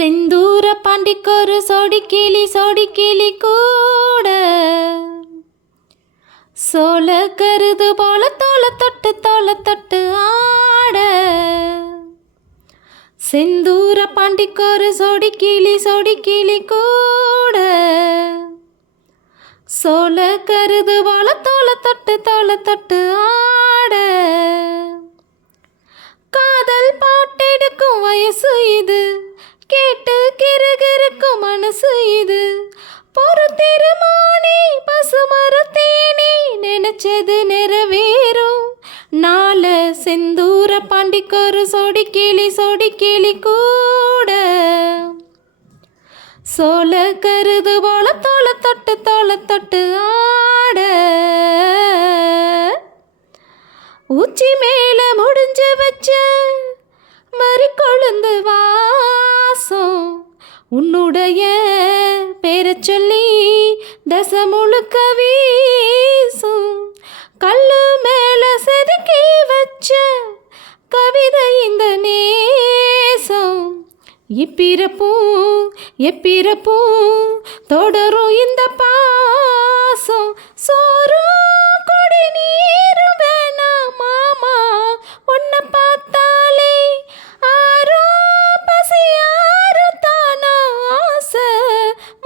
செந்தூர பாண்டிக்கொரு சோடி கிளி கூட சோல கருது போல தோல தொட்டு ஆட. செந்தூர பாண்டிக்கொரு சோடி கிளி கூட சோல கருது போல தோல தொட்டு ஆட. காதல் பாட்டெடுக்கும் வயசு இது, கேட்டு கிறுகிறுக்கும் மனசு இது. பொறுத்திருமானே பசுமரத்தேனே, நினைச்சது நிறைவேறும் நாள. செந்தூர பாண்டிக்கொரு சோடி கிளி கூட சோல கருது போல தோல தொட்டு ஆட. உச்சி மேல முடிஞ்சு வச்ச மறி கொழுந்து வாசம், உன்னுடைய பேரை சொல்லி தசை முழுக்க வீசும். கல்லு மேல செதுக்கி வச்ச கவிதை இந்த நேசம். எப்பிறப்பும் தொடரும் இந்த பாசம். சோறும் கொடி நீரும் வேணாம் மாமா, உன்னை பார்த்தாலே ஆறும் பசியாரும் தானா ஆசை.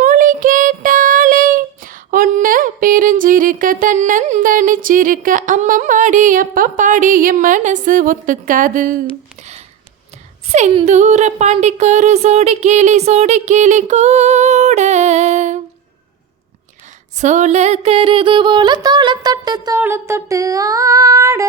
மொழி கேட்டாலே உன்னை பிரிஞ்சிருக்க தன்னந்தனிச்சிருக்க அம்மம்மாடி அப்பா பாடி என் மனசு ஒத்துக்காது. செந்தூர பாண்டிக்கொரு சோடி கிளி கூட சோல கருது போல தோல தொட்டு ஆட.